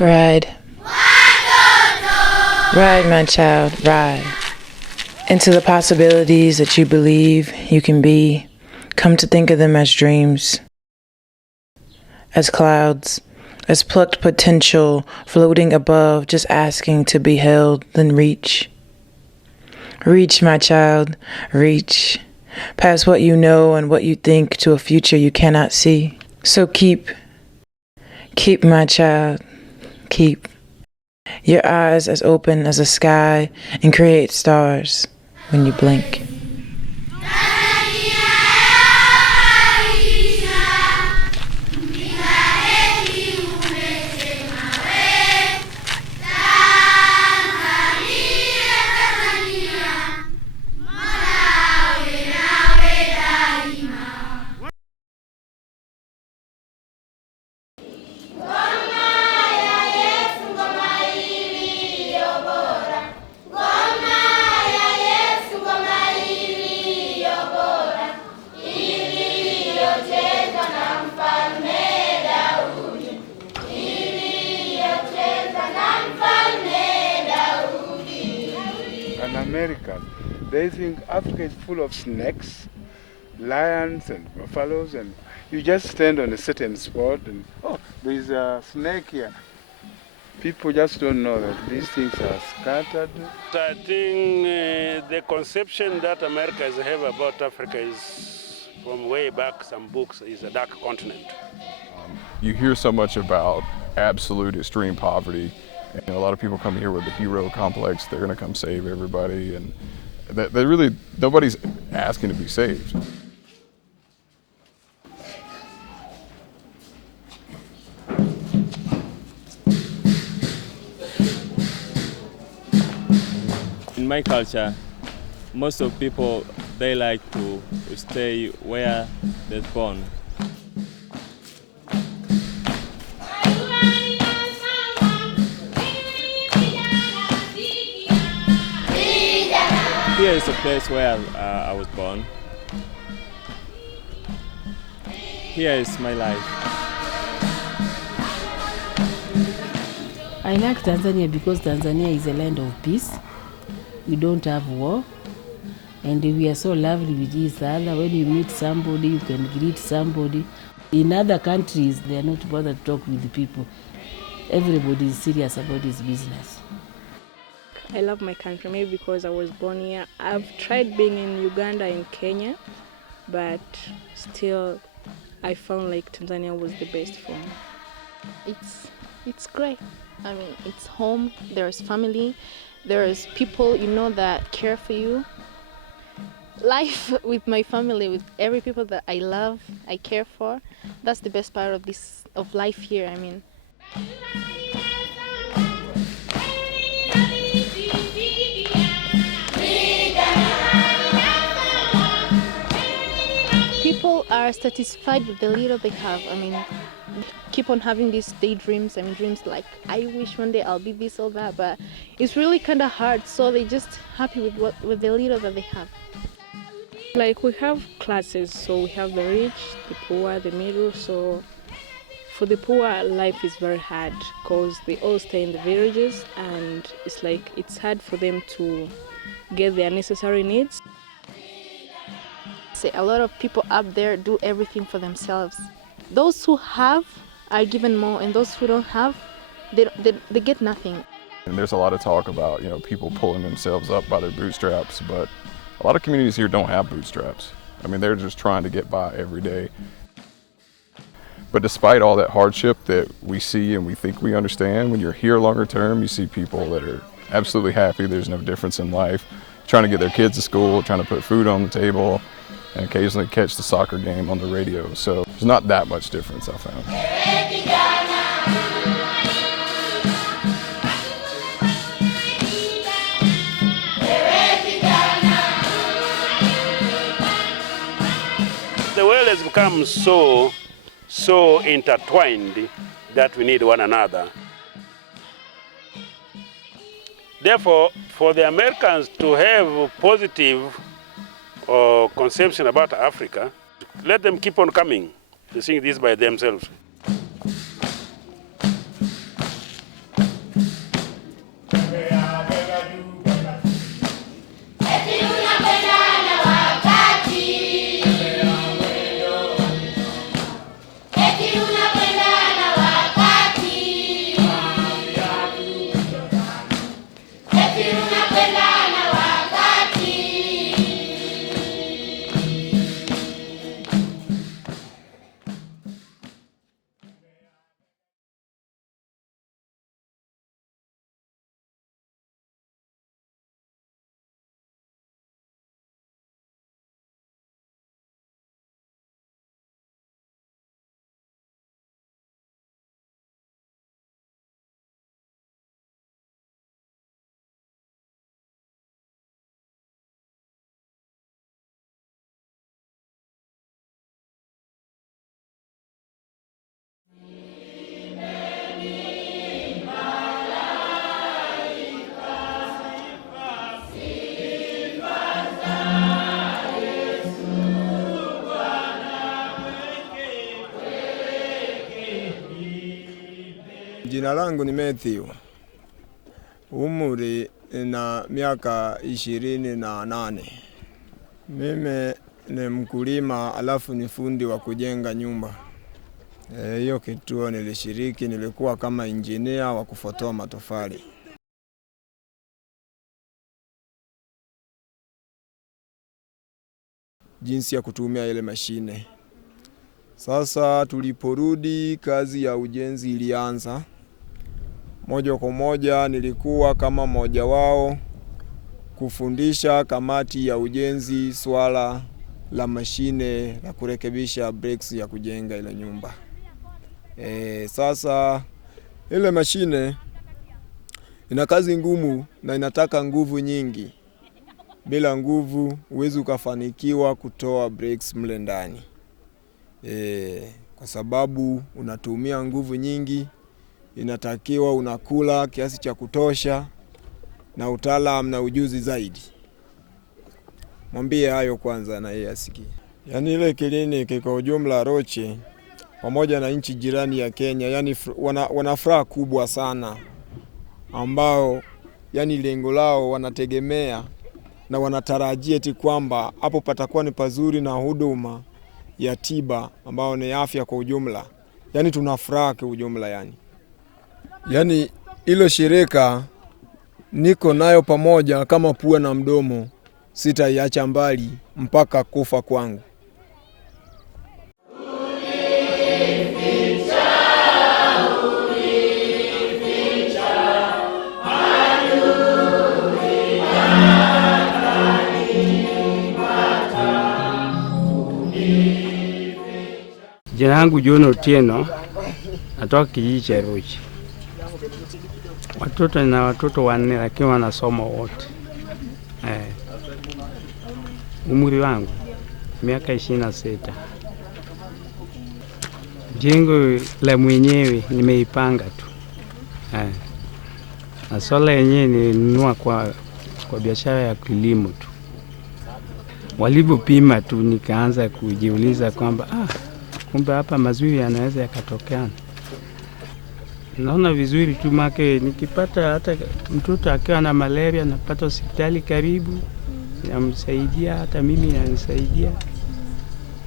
Ride. Ride, my child, ride. Into the possibilities that you believe you can be. Come to think of them as dreams, as clouds, as plucked potential floating above, just asking to be held, then reach. Reach, my child, reach. Past what you know and what you think to a future you cannot see. So keep, my child, keep your eyes as open as the sky and create stars when you blink. American, they think Africa is full of snakes, lions and buffaloes, and you just stand on a certain spot and, oh, there's a snake here. People just don't know that these things are scattered. I think the conception that Americans have about Africa is, from way back, some books, is a dark continent. You hear so much about absolute extreme poverty. And a lot of people come here with the hero complex. They're going to come save everybody, and they really, nobody's asking to be saved. In my culture, most of people, they like to stay where they're born. Here is the place where I was born. Here is my life. I like Tanzania because Tanzania is a land of peace. We don't have war. And we are so lovely with each other. When you meet somebody, you can greet somebody. In other countries, they are not bothered to talk with the people. Everybody is serious about his business. I love my country, maybe because I was born here. I've tried being in Uganda and Kenya, but still I found like Tanzania was the best for me. It's great. I mean, it's home, there's family, there's people you know that care for you. Life with my family, with every people that I love, I care for. That's the best part of life here, I mean. People are satisfied with the little they have. I mean, keep on having these daydreams. I mean, dreams like, I wish one day I'll be this or that, but it's really kind of hard. So they're just happy with the little that they have. Like, we have classes, so we have the rich, the poor, the middle. So for the poor, life is very hard because they all stay in the villages, and it's like it's hard for them to get their necessary needs. A lot of people up there do everything for themselves. Those who have are given more, and those who don't have, they get nothing. And there's a lot of talk about, people pulling themselves up by their bootstraps, but a lot of communities here don't have bootstraps. I mean, they're just trying to get by every day. But despite all that hardship that we see and we think we understand, when you're here longer term, you see people that are absolutely happy. There's no difference in life, trying to get their kids to school, trying to put food on the table, and occasionally catch the soccer game on the radio. So there's not that much difference, I found. The world has become so intertwined that we need one another. Therefore, for the Americans to have positive conception about Africa, let them keep on coming to sing this by themselves. Jina langu ni Matthew. Umri na miaka 28. Mimi ni mkulima alafu ni fundi wa kujenga nyumba. Hiyo kituo nilishiriki, nilikuwa kama engineer wa kufotoa matofali. Jinsi ya kutumia ile mashine. Sasa tuliporudi kazi ya ujenzi ilianza. Moja kwa moja nilikuwa kama mmoja wao kufundisha kamati ya ujenzi swala la mashine la kurekebisha brakes ya kujenga ile nyumba. Sasa ile mashine ina kazi ngumu na inataka nguvu nyingi. Bila nguvu huwezi ukafanikiwa kutoa brakes mle ndani. Kwa sababu unatumia nguvu nyingi, inatakiwa unakula kiasi cha kutosha na utaalamu na ujuzi zaidi. Mwambie hayo kwanza na yeye asikie. Yaani ile kliniki kwa ujumla Roche pamoja na nchi jirani ya Kenya, yani wana furaha kubwa sana ambao yani lengo lao wanategemea na wanatarajia eti kwamba hapo patakuwa ni pazuri na huduma ya tiba ambao ni afya kwa ujumla. Yani tunafuraha kwa ujumla yani. Yani ilo shirika niko nayo pamoja kama pua na mdomo, sitaiacha mbali mpaka kufa kwangu. Jina langu John Otieno, natoka kijiji cha Roche. Watoto na watoto 4 lakini wanasoma wote. Umri wangu miaka 26. Jengo la mwenyewe nimeipanga tu. Na sola yenyewe nilinunua kwa biashara ya kilimo tu. Walipopima tu nikaanza kujiuliza kwamba kumbe hapa mazuri yanaweza yakatokea. Naona vizuri tu make nikipata hata mtoto akiwa na malaria napata hospitali karibu, namsaidia, hata mimi nanisaidia.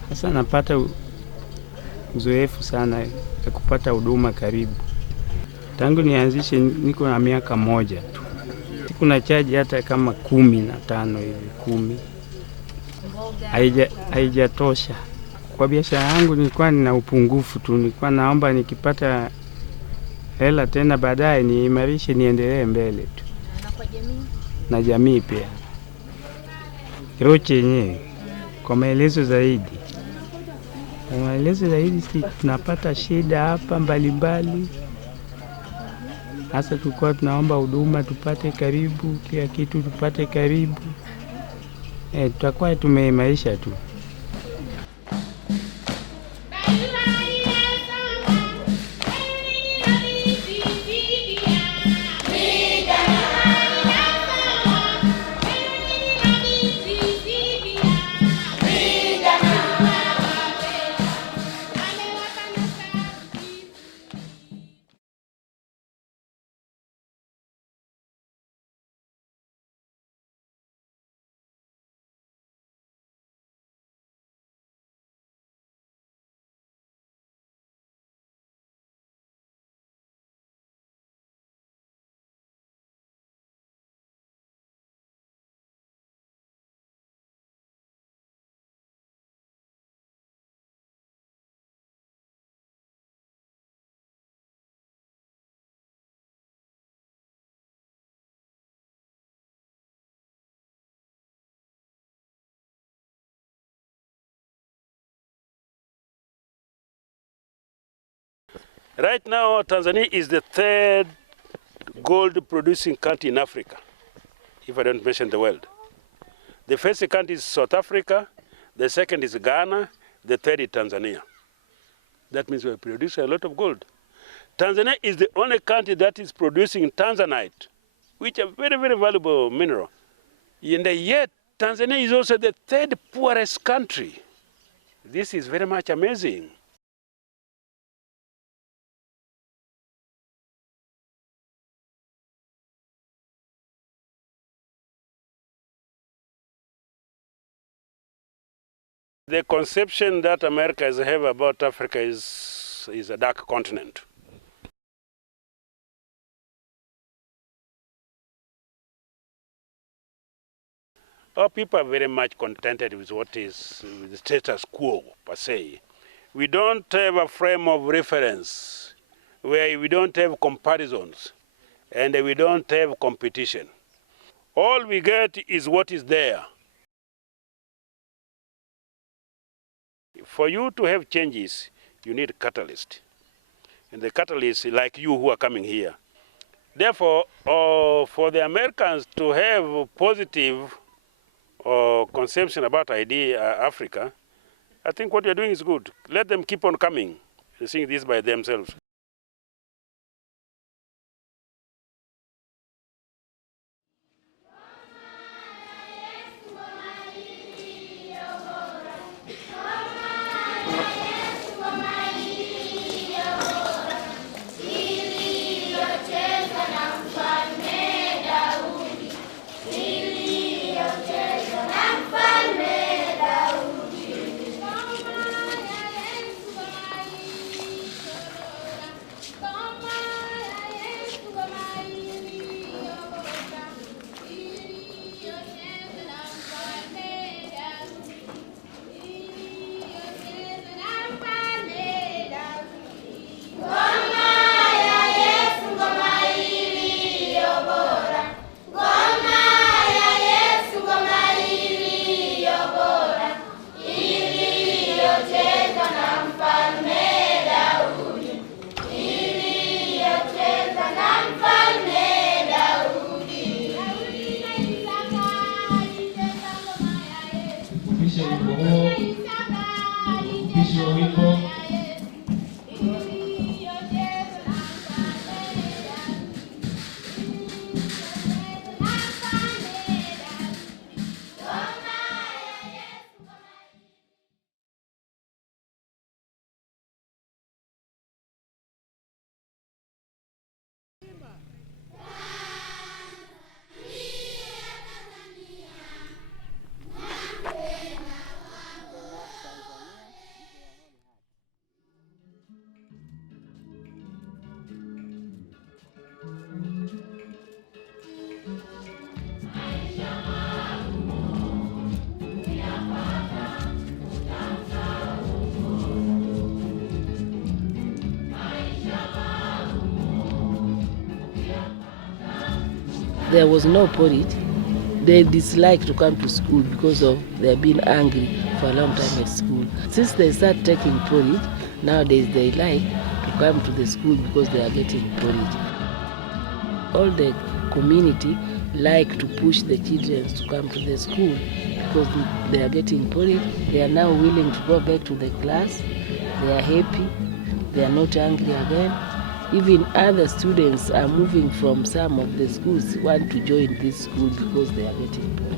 Sasa napata uzoefu sana ya kupata huduma karibu. Tangu nianzishe niko na miaka 1 tu. Siku na charge hata kama 15 hivi 10. Haijatosha. Kwa biashara yangu nilikuwa nina upungufu tu, nilikuwa naomba nikipata hela tena baadaye niimarishe niendelee mbele tu. Na kwa jamii? Na jamii pia. Roche yenyewe kwa maelezo zaidi. Si tunapata shida hapa mbalimbali. Hasa tulikuwa tunaomba huduma tupate karibu, kila kitu tupate karibu. Tutakuwa tumeimarisha tu. Right now, Tanzania is the 3rd gold-producing country in Africa, if I don't mention the world. The first country is South Africa, the second is Ghana, the third is Tanzania. That means we produce a lot of gold. Tanzania is the only country that is producing Tanzanite, which is a very, very valuable mineral. And yet, Tanzania is also the 3rd poorest country. This is very much amazing. The conception that Americans have about Africa is a dark continent. Our people are very much contented with what is with the status quo, per se. We don't have a frame of reference where we don't have comparisons and we don't have competition. All we get is what is there. For you to have changes, you need a catalyst. And the catalyst is like you who are coming here. Therefore, for the Americans to have positive conception about Africa, I think what you're doing is good. Let them keep on coming and seeing this by themselves. There was no porridge. They dislike to come to school because of they have been angry for a long time at school. Since they start taking porridge, nowadays they like to come to the school because they are getting porridge. All the community like to push the children to come to the school because they are getting porridge. They are now willing to go back to the class. They are happy. They are not angry again. Even other students are moving from some of the schools, want to join this school because they are getting porridge.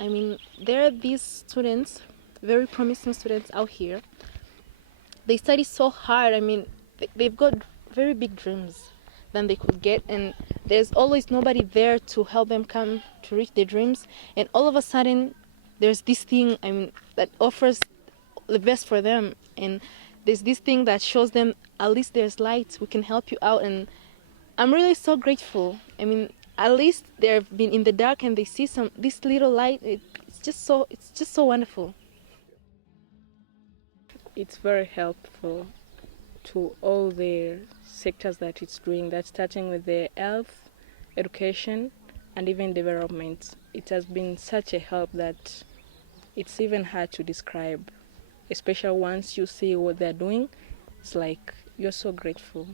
I mean, there are these students, very promising students out here. They study so hard. I mean, they've got very big dreams than they could get, and there's always nobody there to help them come to reach their dreams. And all of a sudden, there's this thing, I mean, that offers the best for them. And there's this thing that shows them, at least there's light, we can help you out. And I'm really so grateful. I mean, at least they've been in the dark and they see this little light. It's just so wonderful. It's very helpful to all the sectors that it's doing. That's starting with the health, education, and even development. It has been such a help that it's even hard to describe, especially once you see what they're doing. It's like you're so grateful.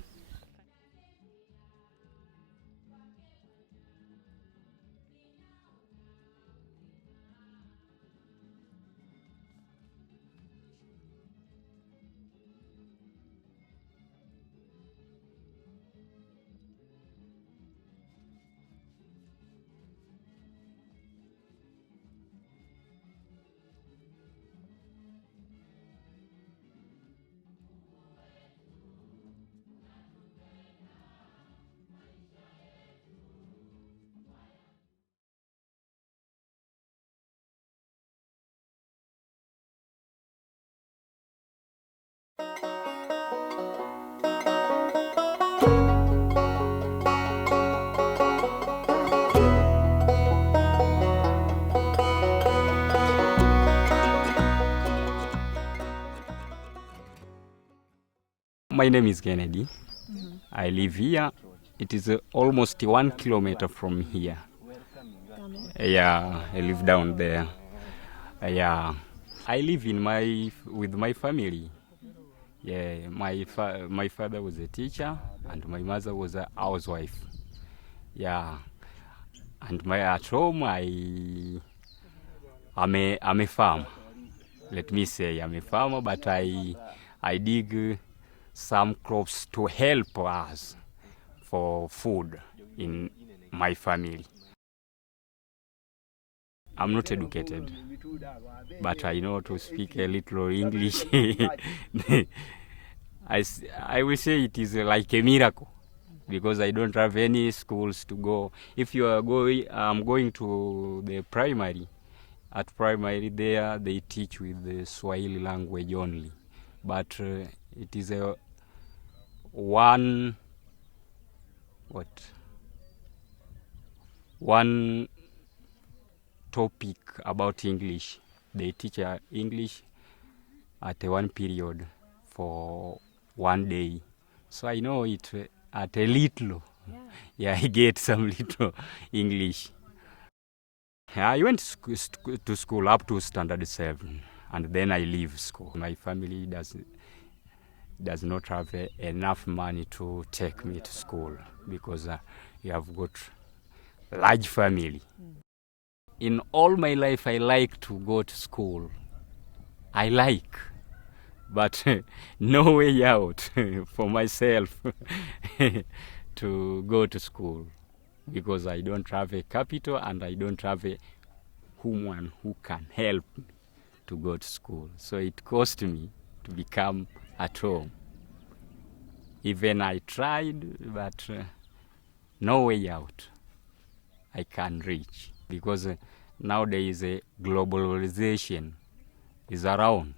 My name is Kennedy. I live here. It is almost 1 kilometer from here. Yeah, I live down there. Yeah, I live with my family. Yeah, my father was a teacher and my mother was a housewife. Yeah, and at home I'm a farmer. Let me say I'm a farmer, but I dig some crops to help us for food in my family. I'm not educated, but I know to speak a little English. I will say it is like a miracle because I don't have any schools to go. If you are going to the primary. At primary there they teach with the Swahili language only, but it is one topic about English. They teach English at one period for 1 day. So I know it at a little. Yeah, I get some little English. I went to school up to standard 7, and then I leave school. My family does not have enough money to take me to school because you have got large family. In all my life, I like to go to school. I like, but no way out for myself to go to school because I don't have a capital and I don't have a woman who can help me to go to school. So it cost me to become at home. Even I tried, but no way out I can reach because nowadays globalization is around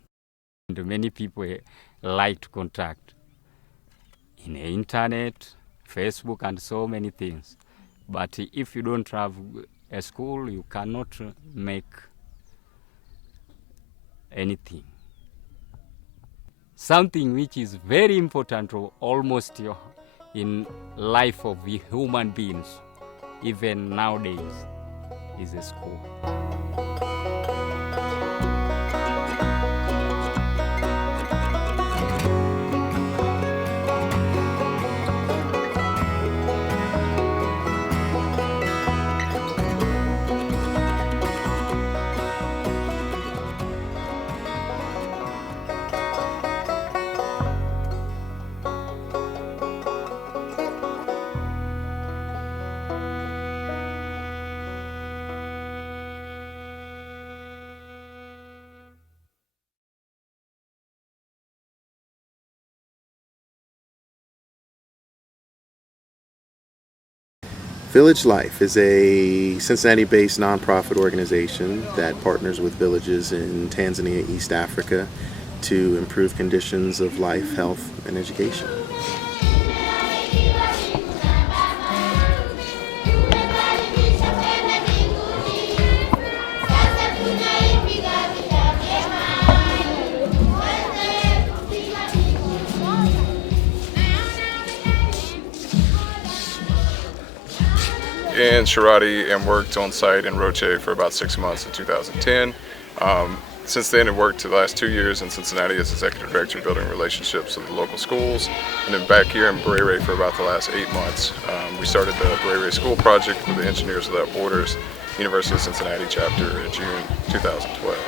and many people like to contact in the internet, Facebook and so many things. But if you don't have a school, you cannot make anything. Something which is very important almost in life of human beings, even nowadays, is a school. Village Life is a Cincinnati-based nonprofit organization that partners with villages in Tanzania, East Africa, to improve conditions of life, health, and education. In Shirati and worked on site in Roche for about 6 months in 2010. Since then, I worked the last 2 years in Cincinnati as executive director, building relationships with the local schools, and then back here in Burere for about the last 8 months. We started the Burere School Project with the Engineers Without Borders, University of Cincinnati chapter in June 2012.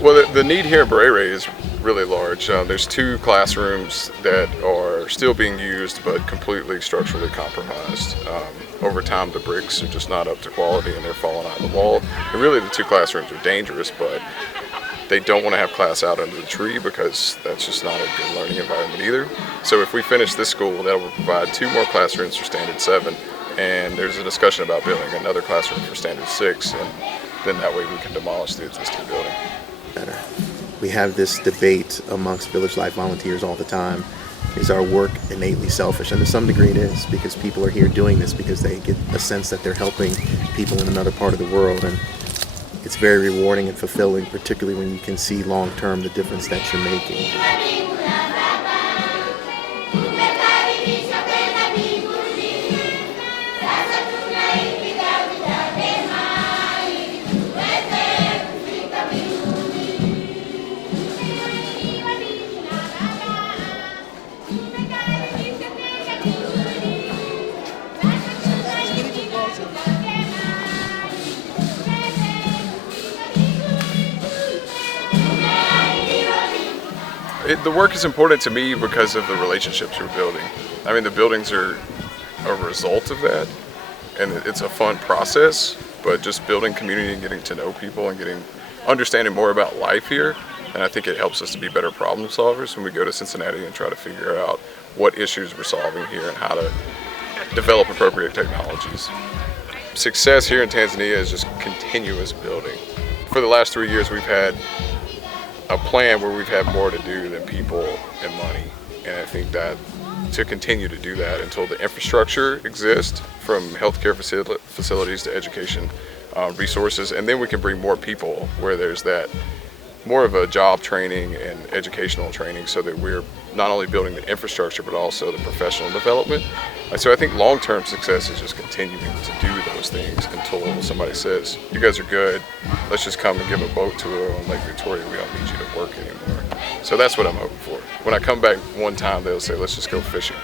Well, the need here in Burere is really large. There's 2 classrooms that are still being used but completely structurally compromised. Over time, the bricks are just not up to quality and they're falling out of the wall. And really, the 2 classrooms are dangerous, but they don't want to have class out under the tree because that's just not a good learning environment either. So if we finish this school, that will provide 2 more classrooms for Standard 7, and there's a discussion about building another classroom for Standard 6, and then that way we can demolish the existing building. We have this debate amongst Village Life volunteers all the time. Is our work innately selfish? And to some degree it is, because people are here doing this because they get a sense that they're helping people in another part of the world. And it's very rewarding and fulfilling, particularly when you can see long-term the difference that you're making. The work is important to me because of the relationships we're building. I mean, the buildings are a result of that, and it's a fun process, but just building community and getting to know people and understanding more about life here, and I think it helps us to be better problem solvers when we go to Cincinnati and try to figure out what issues we're solving here and how to develop appropriate technologies. Success here in Tanzania is just continuous building. For the last 3 years, we've had a plan where we've had more to do than people and money, and I think that to continue to do that until the infrastructure exists, from healthcare facilities to education resources, and then we can bring more people where there's that more of a job training and educational training, so that we're not only building the infrastructure but also the professional development. So I think long-term success is just continuing to do those things until somebody says, you guys are good, let's just come and give a boat tour on Lake Victoria, we don't need you to work anymore. So that's what I'm hoping for. When I come back one time, they'll say, let's just go fishing.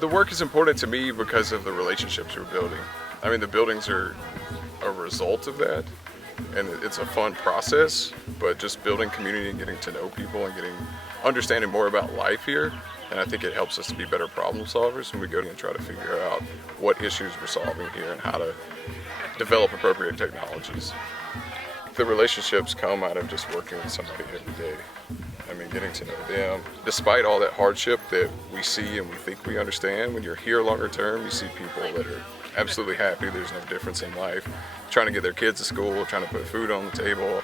The work is important to me because of the relationships we're building. I mean, the buildings are a result of that, and it's a fun process, but just building community and getting to know people and understanding more about life here, and I think it helps us to be better problem solvers when we go and try to figure out what issues we're solving here and how to develop appropriate technologies. The relationships come out of just working with somebody every day. I mean, getting to know them. Despite all that hardship that we see and we think we understand, when you're here longer term, you see people that are absolutely happy, there's no difference in life, trying to get their kids to school, trying to put food on the table,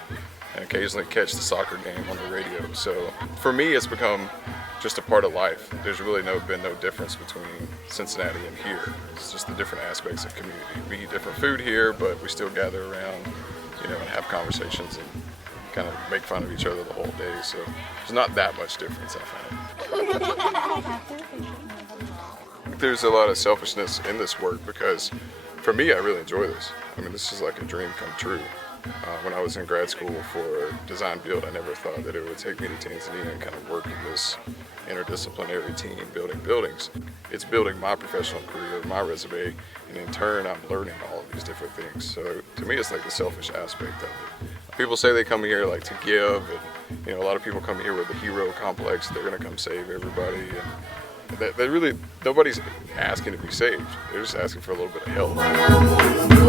and occasionally catch the soccer game on the radio. So for me, it's become just a part of life. There's really been no difference between Cincinnati and here. It's just the different aspects of community. We eat different food here, but we still gather around, and have conversations and kind of make fun of each other the whole day. So there's not that much difference, I find. There's a lot of selfishness in this work because for me, I really enjoy this. I mean, this is like a dream come true. When I was in grad school for design build, I never thought that it would take me to Tanzania and kind of work in this interdisciplinary team building buildings. It's building my professional career, my resume, and in turn, I'm learning all of these different things. So to me, it's like the selfish aspect of it. People say they come here like to give, and a lot of people come here with the hero complex. They're gonna come save everybody, and they really, nobody's asking to be saved. They're just asking for a little bit of help.